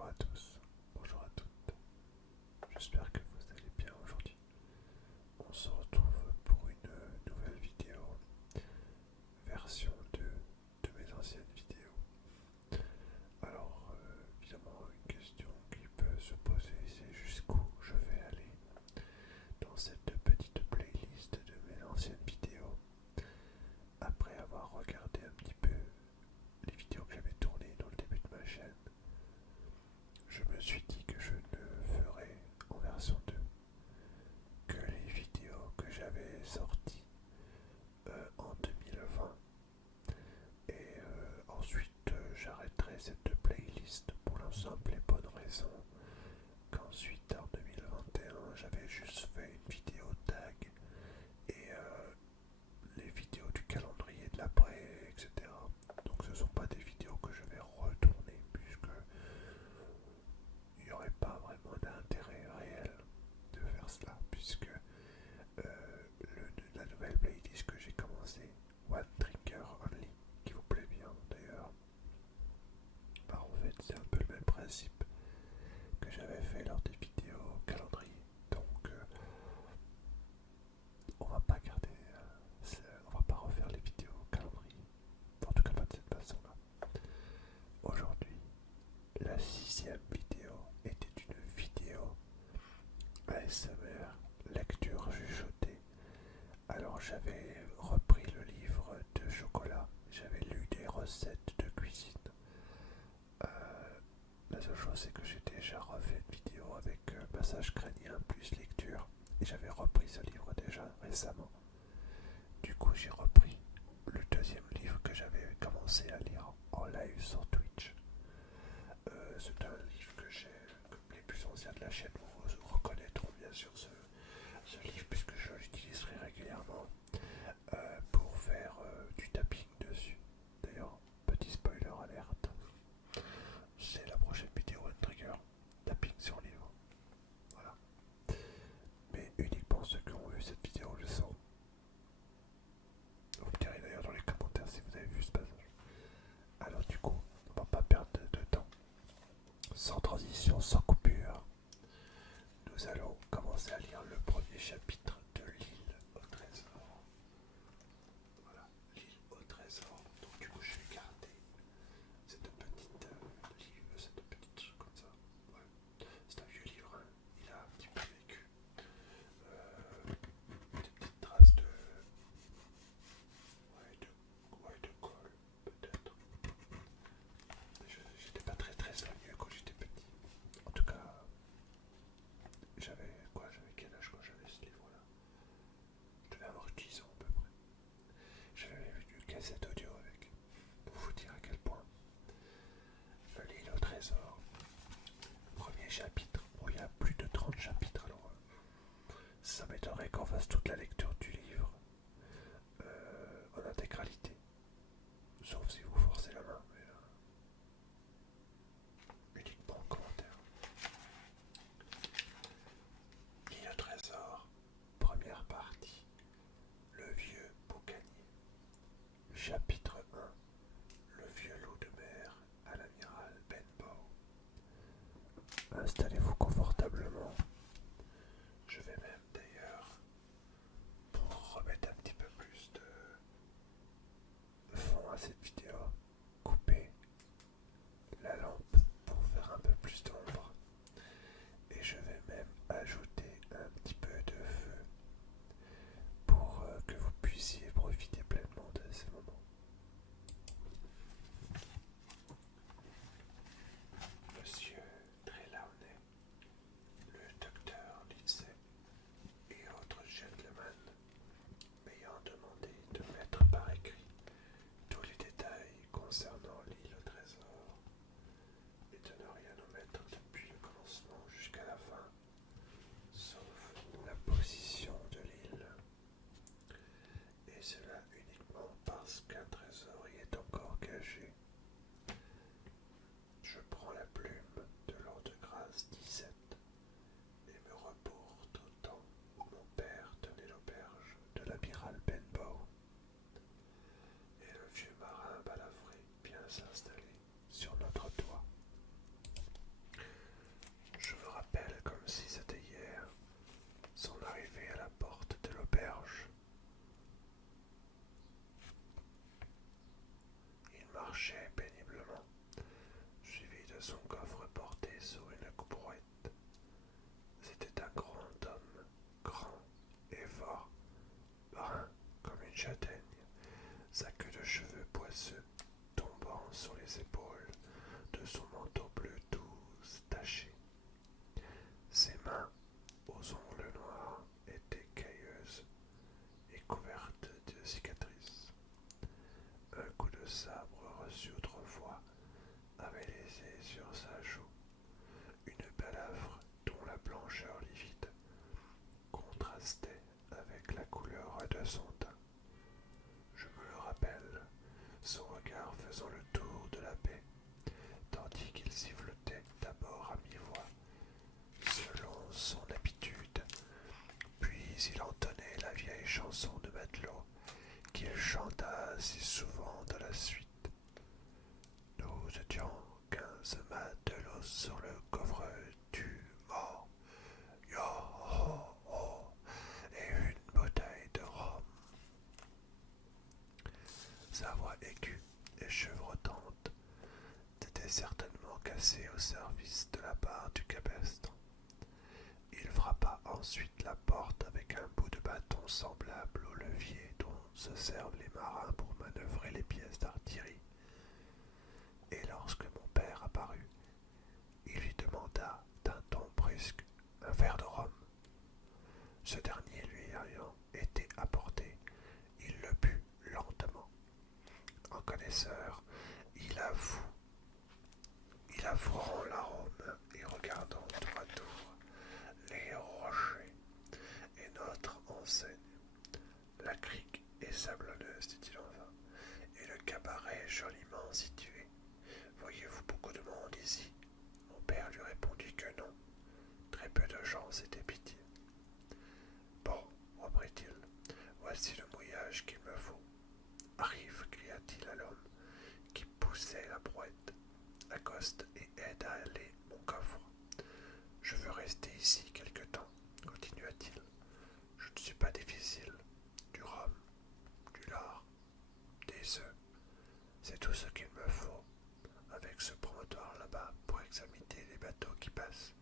Bonjour à tous, bonjour à toutes, j'espère que vous allez bien aujourd'hui. On se retrouve pour une nouvelle vidéo, version 2 de mes anciennes vidéos. Alors, évidemment, une question qui peut se poser, c'est jusqu'où je vais aller dans cette petite playlist de mes anciennes vidéos, après avoir regardé un petit peu les vidéos que j'avais tournées dans le début de ma chaîne. Je me suis dit que je ne ferais en version 2 que les vidéos que j'avais sorties en 2020 et ensuite j'arrêterai cette playlist pour la simple et bonne raison qu'ensuite en 2021 j'avais juste fait une vidéo tag et les vidéos du calendrier de l'après, etc. Donc ce ne sont pas des vidéos que je vais retourner puisque il n'y aurait pas vraiment d'intérêt réel de faire cela, puisque la nouvelle playlist que j'ai commencé, One Trigger Only, qui vous plaît bien d'ailleurs, bah en fait c'est un peu le même principe que j'avais fait lors des vidéos calendrier. Donc on va pas garder, on va pas refaire les vidéos calendrier, en tout cas pas de cette façon-là. Aujourd'hui, la 6e vidéo était une vidéo ASMR, lecture chuchotée. Alors j'avais repris le livre de chocolat, j'avais lu des recettes de cuisine. La seule chose c'est que j'ai déjà refait une vidéo avec massage crânien plus lecture et j'avais repris ce livre déjà récemment. Du coup j'ai repris le deuxième livre que j'avais commencé à lire en live sur Twitch. C'est un livre que j'ai, comme les plus anciens de la chaîne vous reconnaîtront bien sûr ce livre puisque je l'utiliserai régulièrement pour faire du tapping dessus. D'ailleurs, petit spoiler alerte, c'est la prochaine vidéo One Trigger, tapping sur livre. Voilà. Mais uniquement ceux qui ont vu cette vidéo le sont. Vous me direz d'ailleurs dans les commentaires si vous avez vu ce passage. Alors du coup, on va pas perdre de temps. Sans transition, sans coupure, nous allons commencer à lire le premier chapitre de l'île au trésor. Voilà, l'île au trésor. Donc du coup je vais garder cette petite livre, cette petite truc comme ça. Ouais. C'est un vieux livre, hein. Il a un petit peu vécu. Des petites traces de... Ouais, de colle, peut-être. J'étais pas très soigneux quand j'étais petit. En tout cas, j'avais quel âge quand j'avais ce livre-là? Je devais avoir 10 ans à peu près. J'avais vu une cassette audio avec, pour vous dire à quel point. L'île au trésor, premier chapitre. Bon, il y a plus de 30 chapitres, alors ça m'étonnerait qu'on fasse toute la lecture du livre en intégralité. Sauf si vous forcez la main, mais uniquement en commentaire. L'île au trésor, première partie. Le vieux boucanier. Chapitre 1. Le vieux loup de mer à l'amiral Benbow. Installez-vous confortablement. Je vais même d'ailleurs, pour remettre un petit peu plus de fond à cette vidéo, couper la lampe pour faire un peu plus d'ombre. Et je vais même ajouter un petit peu de feu pour que vous puissiez profiter pleinement de ces moments. sur les épaules de son manteau bleu tout taché. Ses mains, aux ongles noirs, étaient cailleuses et couvertes de cicatrices. Un coup de sabre reçu autrefois avait laissé sur sa joue une balafre dont la blancheur livide contrastait avec la couleur de son teint. Je me le rappelle, son regard faisant le tour de la baie, tandis qu'il sifflotait d'abord à mi-voix, selon son habitude, puis il entonnait la vieille chanson de matelot qu'il chanta si souvent dans la suite. Nous étions 15 matelots sur le coffre du mort, yo ho ho, et une bouteille de rhum. Sa voix aiguë et chevrotante était certainement cassée au service de la part du cabestre. Il frappa ensuite la porte avec un bout de bâton semblable au levier dont se servent les marins pour manœuvrer les pièces d'artillerie. Et lorsque mon père apparut, il lui demanda d'un ton brusque un verre de rhum. Ce dernier lui ayant été apporté, il le but lentement. En connaisseur, il avouant l'arôme et regardant tour à tour les rochers et notre enseigne. La crique est sablonneuse, dit-il enfin, et le cabaret joliment situé. Voyez-vous beaucoup de monde ici? Mon père lui répondit que non. Très peu de gens s'étaient pitié. Bon, reprit-il, voici le mouillage qu'il me faut. Arrive, cria-t-il à l'homme qui poussait la brouette. Accoste et aide à aller mon coffre. Je veux rester ici quelque temps, continua-t-il. Je ne suis pas difficile. Du rhum, du lard, des œufs, c'est tout ce qu'il me faut, avec ce promontoire là-bas pour examiner les bateaux qui passent.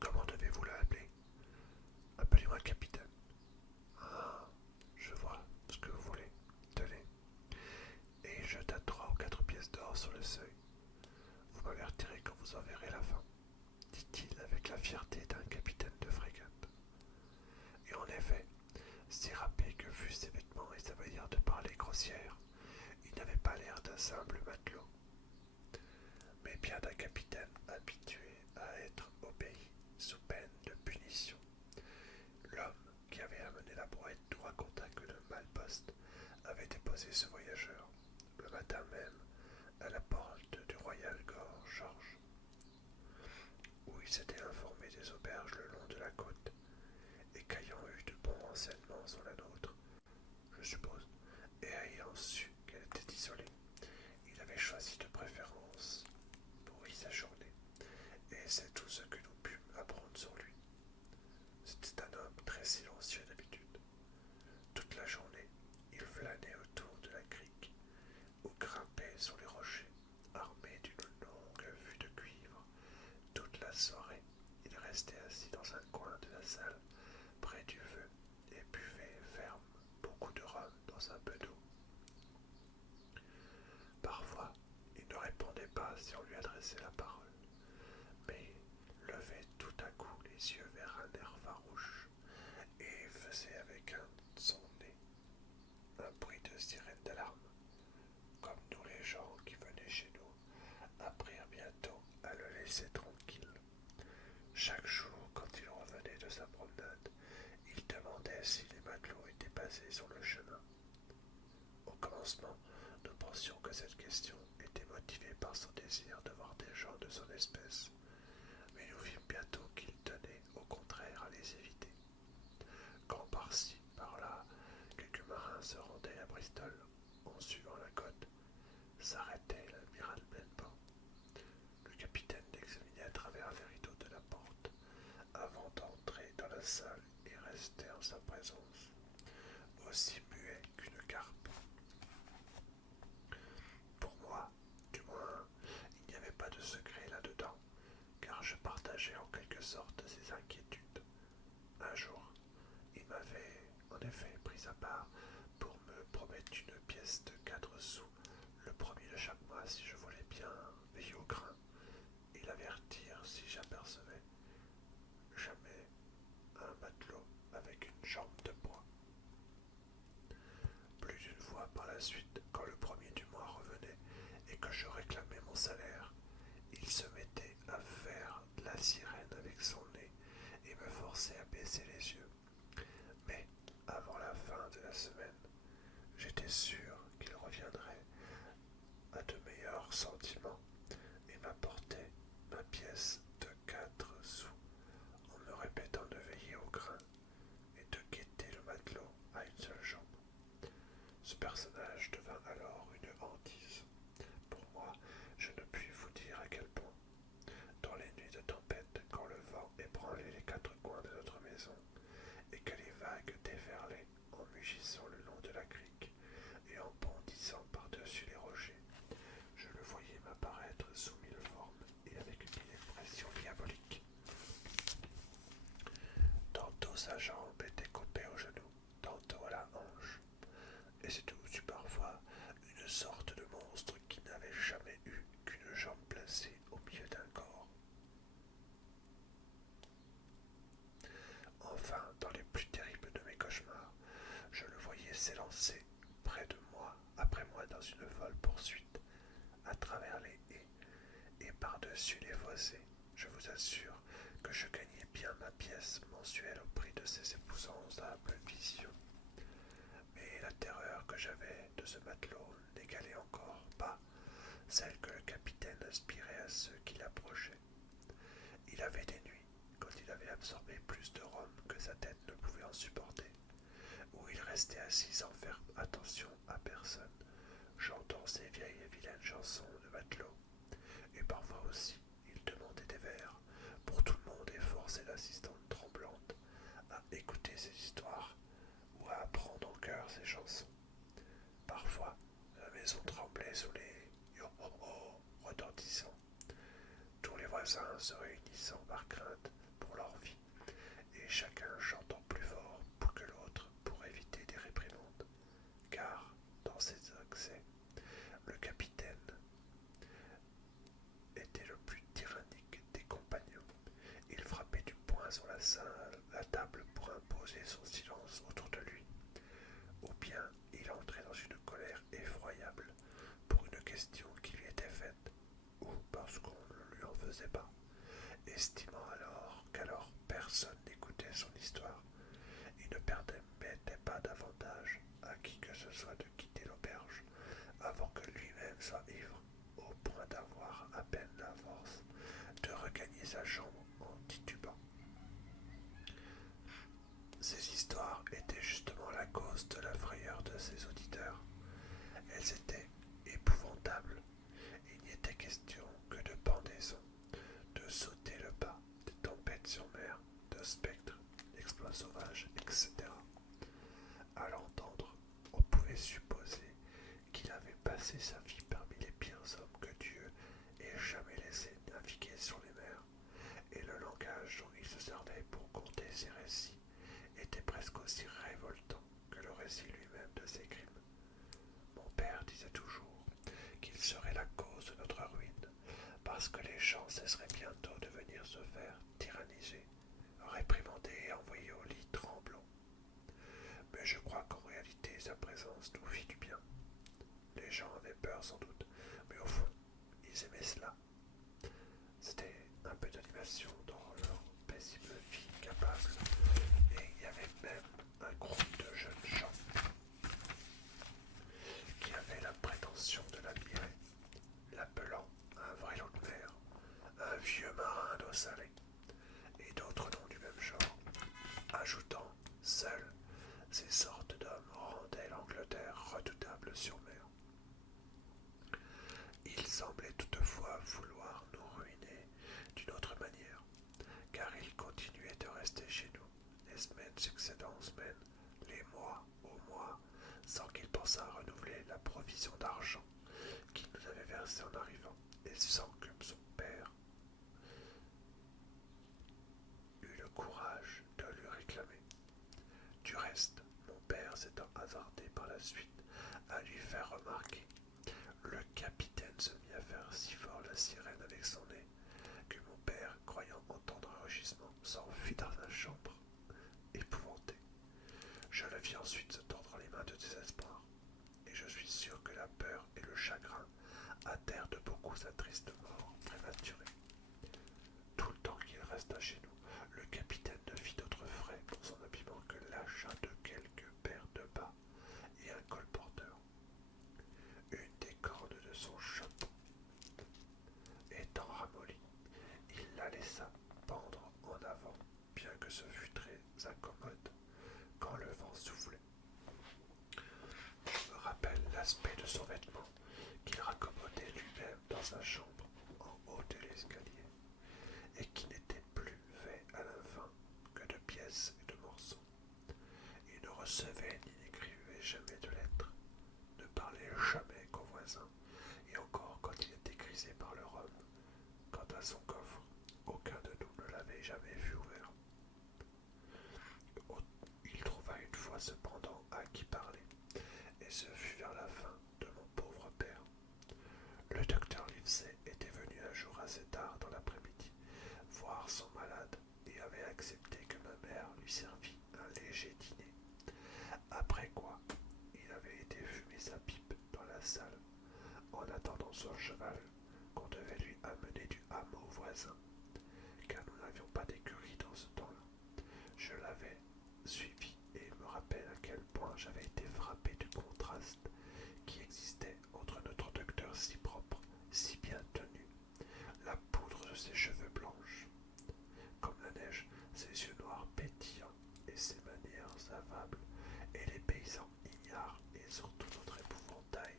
Comment devez-vous l'appeler? Appelez-moi capitaine. Ah, je vois ce que vous voulez. Tenez. Et il jeta 3 ou 4 pièces d'or sur le seuil. Vous m'avertirez quand vous en verrez la fin, dit-il avec la fierté d'un capitaine de frégate. Et en effet, si râpés que fussent ses vêtements et sa manière de parler grossière, il n'avait pas l'air d'un simple matelot, mais bien d'un capitaine habitué à être obéi sous peine de punition. L'homme qui avait amené la brouette nous raconta que le Malposte avait déposé ce voyageur, le matin même, à la porte du Royal George, où il s'était informé des auberges le long de la côte, et qu'ayant eu de bons renseignements sur la nôtre, je suppose, et ayant su qu'elle était isolée, il avait choisi de préférence pour y séjourner, et c'est tout ce que nous pûmes apprendre sur lui. C'était un homme très silencieux d'habitude. Toute la journée, il flânait autour de la crique, ou grimpait sur les rochers, armé d'une longue vue de cuivre. Toute la soirée, il restait assis dans un coin de la salle, près du feu, et buvait ferme beaucoup de rhum dans un peu d'eau. Parfois, il ne répondait pas si on lui adressait la parole, mais levait tout à coup les yeux vers un air farouche et faisait avec son nez un bruit de sirène d'alarme, comme nous les gens qui venaient chez nous apprirent bientôt à le laisser tranquille. Chaque jour, quand il revenait de sa promenade, il demandait si les matelots étaient passés sur le chemin. Au commencement, nous pensions que cette question était motivée par son désir de voir des gens de son espèce, mais nous vîmes bientôt qu'il tenait au contraire à les éviter. Quand par-ci, par-là, quelques marins se rendaient à Bristol en suivant la côte, s'arrêtait l'amiral Benbow. Le capitaine l'examinait à travers les rideaux de la porte avant d'entrer dans la salle et restait en sa présence, aussi muet qu'une carpe. Pour moi, du moins, il n'y avait pas de secret là-dedans, car je partageais en quelque sorte ses inquiétudes. Un jour, il m'avait en effet pris à part pour me promettre une pièce pièce de 4 sous, le premier de chaque mois si je voulais bien veiller au grain et l'avertir si j'apercevais jamais un matelot avec une jambe de bois. Plus d'une fois par la suite, quand le premier du mois revenait et que je réclamais mon salaire, il se mettait à faire la sirène avec son nez et me forçait à baisser les yeux. Mais avant la fin de la semaine, j'étais sûr qu'il reviendrait à de meilleurs sentiments et m'apportait ma pièce de 4 sous en me répétant de veiller au grain et de guetter le matelot à une seule jambe. Ce personnage devint alors une hantise. Pour moi, je ne puis vous dire à quel point. Dans les nuits de tempête, quand le vent ébranlait les 4 coins de notre maison et que les vagues déferlaient en mugissant le long de la crique et en bondissant par-dessus les rochers, je le voyais m'apparaître sous 1000 formes et avec une expression diabolique. Tantôt sa jambe était coupée au genou, tantôt à la hanche, et c'était aussi parfois une sorte de monstre qui n'avait jamais eu qu'une jambe placée au milieu d'un corps. Enfin, dans les plus terribles de mes cauchemars, je le voyais s'élancer près de moi, après moi dans une folle poursuite, à travers les haies et par-dessus les fossés. Je vous assure que je gagnais bien ma pièce mensuelle au prix de ces épouvantables visions. Mais la terreur que j'avais de ce matelot n'égalait encore pas celle que le capitaine inspirait à ceux qui l'approchaient. Il avait des nuits, quand il avait absorbé plus de rhum que sa tête ne pouvait en supporter, où il restait assis sans faire attention à personne, chantant ses vieilles et vilaines chansons de matelot, et parfois aussi il demandait des vers pour tout le monde et forçait l'assistante tremblante à écouter ses histoires ou à apprendre en chœur ses chansons. Parfois, la maison tremblait sous les yo-ho-ho retentissants, tous les voisins se réunissant par crainte pour leur vie, et chacun chantant plus fort que l'autre pour éviter des réprimandes, car, dans ces accès, le capitaine était le plus tyrannique des compagnons. Il frappait du poing sur la table pour imposer son silence autour de lui, ou bien il entrait dans une colère effroyable pour une question qui lui était faite, ou parce qu'on ne lui en faisait pas, estimant qu'alors personne n'écoutait son histoire. Il ne permettait pas davantage à qui que ce soit de quitter l'auberge avant que lui-même soit ivre, au point d'avoir à peine la force de regagner sa chambre en titubant. Ces histoires étaient justement la cause de la frayeur de ses auditeurs. Elles étaient épouvantables. Il n'y était question que de pendaisons, de sauter le pas, de tempêtes sur mer, de spectres, d'exploits sauvages, etc. À l'entendre, on pouvait supposer qu'il avait passé sa vie parmi les pires hommes que Dieu ait jamais laissé naviguer sur les mers, et le langage dont il se servait pour conter ses récits était presque aussi révoltant que le récit lui-même de ses crimes. Mon père disait toujours qu'il serait la cause de notre ruine, parce que les gens cesseraient bientôt de venir se faire tyranniser, réprimander et envoyer au lit tremblant. Mais je crois qu'en réalité sa présence nous fit du bien. Les gens avaient peur sans doute, mais au fond, ils aimaient cela. C'était un peu d'animation dans leur paisible vie capable, et il y avait même un groupe de jeunes gens qui avaient la prétention de l'admirer, l'appelant un vrai loup de mer, un vieux marin d'eau salée, et d'autres noms du même genre, ajoutant seuls ces sortes d'hommes rendaient l'Angleterre redoutable sur mer. Ils semblaient toutefois vouloir nous ruiner d'une autre manière, car ils continuaient de rester chez nous, les semaines succédant aux semaines, les mois aux mois, sans qu'ils pensât renouveler la provision d'argent qu'il nous avait versée en arrivant, et sans que son père eut le courage de lui réclamer. Du reste, mon père s'étant hasardé par la suite à lui faire remarquer. Le capitaine se mit à faire si fort la sirène avec son nez que mon père, croyant entendre un rugissement, s'enfuit dans sa chambre, épouvanté. Je le vis ensuite se tordre les mains de désespoir, et je suis sûr que la peur et le chagrin hâtèrent de beaucoup sa triste mort prématurée. Tout le temps qu'il resta chez nous, le capitaine ne fit d'autres frais pour son habillement que l'achat de quelques paires de bas et un colporteur. Une des cordes de son chapeau étant ramollie, il la laissa pendre en avant, bien que ce fût très incommode quand le vent soufflait. Je me rappelle l'aspect de son vêtement qu'il raccommodait lui-même dans sa chambre en haut de l'escalier, et qui n'était plus fait à la fin que de pièces et de morceaux. Il ne recevait ni n'écrivait jamais de lettres, ne parlait jamais qu'aux voisins, et encore quand il était grisé par le rhum. Quant à son coffre, aucun de nous ne l'avait jamais vu ouvert. Il trouva une fois cependant à qui parler, et ce fut vers la fin de mon pauvre père. Le docteur Livesey était venu un jour assez tard dans l'après-midi voir son malade et avait accepté que ma mère lui servît un léger dîner. Après quoi, il avait été fumer sa pipe dans la salle en attendant son cheval qu'on devait lui amener du hameau voisin, car nous n'avions pas d'écurie dans ce temps-là. Je l'avais suivi et me rappelle à quel point j'avais été frappé du contraste qui existait entre notre docteur si propre, si bien tenu, la poudre de ses cheveux blanches, comme la neige, ses yeux noirs pétillants et ses manières avables, et les paysans ignares et surtout notre épouvantail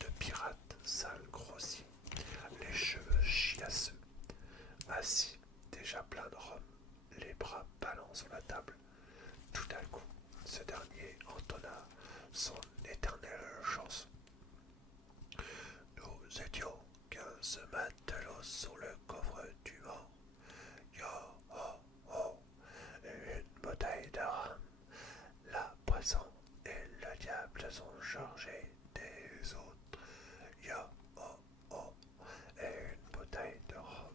de pirate sale grossier, les cheveux chiasseux, assis, déjà plein de rhum, les bras ballants sur la table. Tout d'un coup, ce dernier entonna son éternelle chanson. Nous étions 15 matelots sur le coffre du mort. Yo, oh, oh, une bouteille de rhum. La poisson et le diable sont chargés des autres. Yo, oh, oh, et une bouteille de rhum.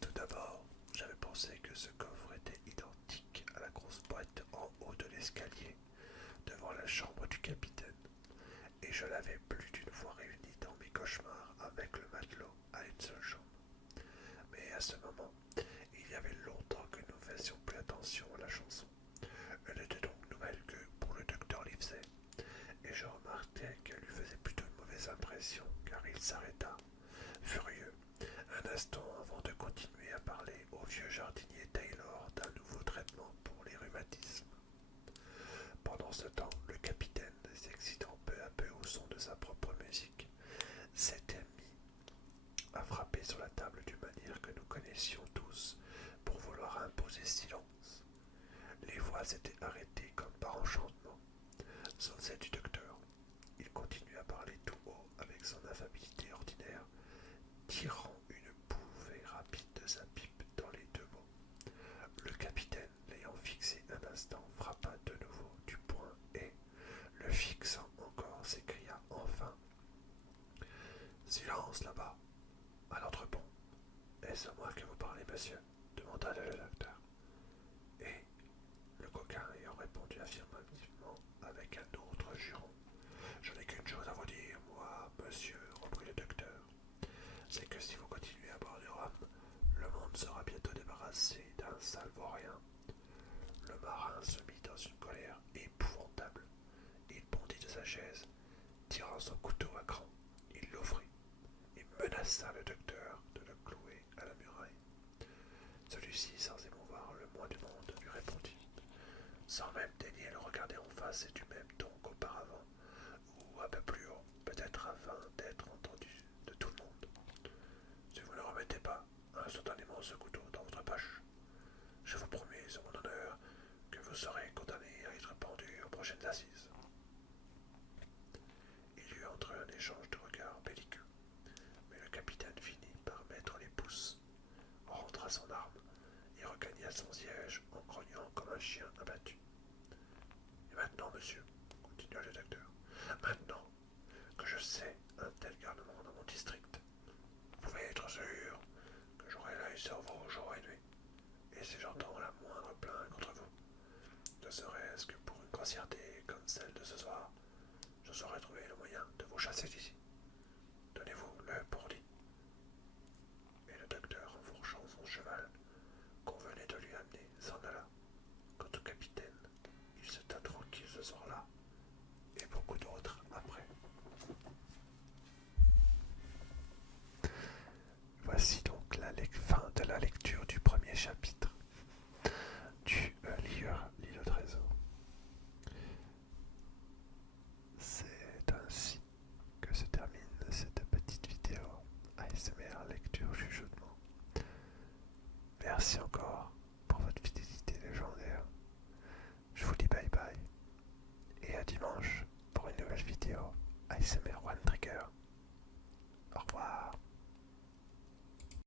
Tout d'abord, j'avais pensé que ce coffre était identique à la grosse boîte en haut de l'escalier, devant la chambre du capitaine, et je l'avais plus d'une fois réuni dans mes cauchemars avec le matelot à une seule chambre. Mais à ce moment, il y avait longtemps que nous ne faisions plus attention à la chanson. Elle n'était donc nouvelle que pour le docteur Livesey, et je remarquai qu'elle lui faisait plutôt une mauvaise impression, car il s'arrêta, furieux, un instant avant de continuer à parler au vieux jardinier Taylor d'un nouveau traitement pour les rhumatismes. Pendant ce temps, le capitaine, s'excitant peu à peu au son de sa propre musique, s'était mis à frapper sur la table d'une manière que nous connaissions tous pour vouloir imposer silence. Les voix s'étaient arrêtées comme par enchantement, sauf celle du docteur. Il continuait à parler tout haut avec son affabilité ordinaire, tirant une bouffée rapide de sa pipe dans les deux mots. Le capitaine, l'ayant fixé un instant, frappa de nouveau du poing et, le fixant encore, s'écria enfin: Silence là-bas, à l'entrepont. Est-ce à moi que vous parlez, monsieur? Demanda le docteur. Et, le coquin ayant répondu affirmativement avec un autre juron: Je n'ai qu'une chose à vous dire, moi, monsieur, reprit le docteur. C'est que si vous continuez à boire du rhum, le monde sera bientôt débarrassé d'un sale vaurien. Le marin se mit dans une colère épouvantable. Il bondit de sa chaise, tirant son couteau à cran. Il l'ouvrit et menaça le docteur de le clouer à la muraille. Celui-ci, sans émouvoir le moins du monde, lui répondit, sans même daigner le regarder en face et du même ton qu'auparavant, ou un peu plus haut, peut-être afin d'être entendu de tout le monde. Si vous ne remettez pas instantanément ce couteau dans votre poche, je vous promets sur mon honneur que vous serez condamné à être pendu aux prochaines assises. Il y eut entre eux un échange de regards belliqueux, mais le capitaine finit par mettre les pouces, rentra son arme et regagna son siège en grognant comme un chien abattu. Et maintenant, monsieur, continua ne serait-ce que pour une grossièreté comme celle de ce soir, je saurais trouver le moyen de vous chasser d'ici.